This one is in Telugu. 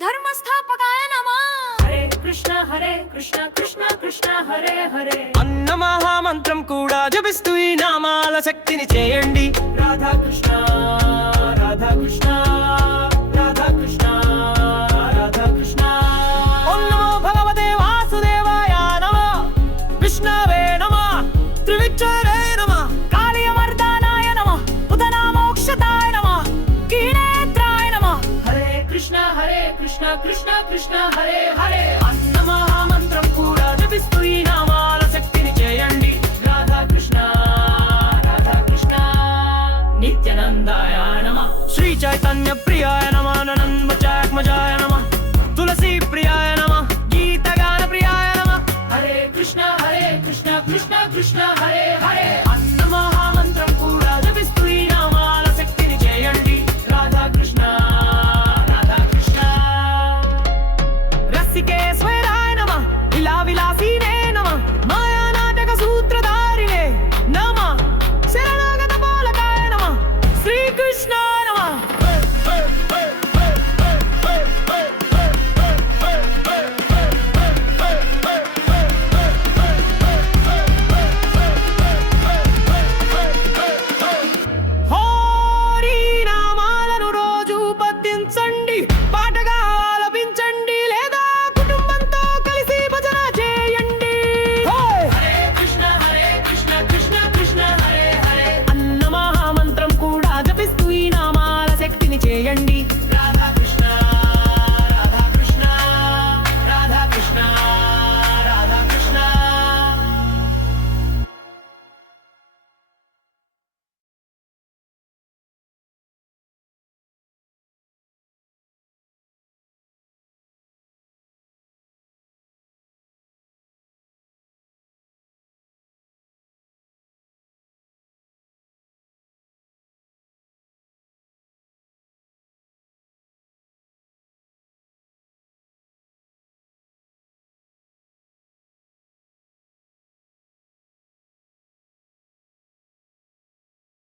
ధర్మస్థాపకాయ నమః. హరే కృష్ణ కృష్ణ కృష్ణ హరే హరే. అన్న మహామంత్రం కూడా జపిస్తూ ఈ నామాల శక్తిని చేయండి. రాధా కృష్ణ రాధా కృష్ణ రాధా కృష్ణ రాధా కృష్ణ. ఓం నమో భగవతే వాసుదేవాయ నమః. విష్ణవే నమః. త్రివిక్రమే నమః. కాళీయమర్దనాయ నమః. ఉదనామోక్షదాయ నమః. కీనేత్రాయ నమః. హరే కృష్ణ కృష్ణ కృష్ణ హరే హరే. అన్న మహామంత్రం కూడా జపిస్తూ ఈ నామాల శక్తిని చేయండి. రాధా కృష్ణ నిత్యానందాయ నమః. శ్రీ చైతన్య ప్రియాయ నమః. నన్మచాత్మజాయ నమః. తులసి ప్రియాయ నమః. గీతగాన ప్రియాయ నమః. హరే కృష్ణ కృష్ణ కృష్ణ హరే హరే. అన్న మహామంత్రం కూడా జపిస్తూ ఈ నామాల శక్తిని చేయండి. రాధా కృష్ణ రసికేశ్వరాయ నమః. విలా విలాసీనే నమః. మాయా నాటక సూత్రధారిణే నమః. శరణాగత బాలకాయ నమః. శ్రీకృష్ణాయ నమః. హరి నామాలను రోజు పఠించండి.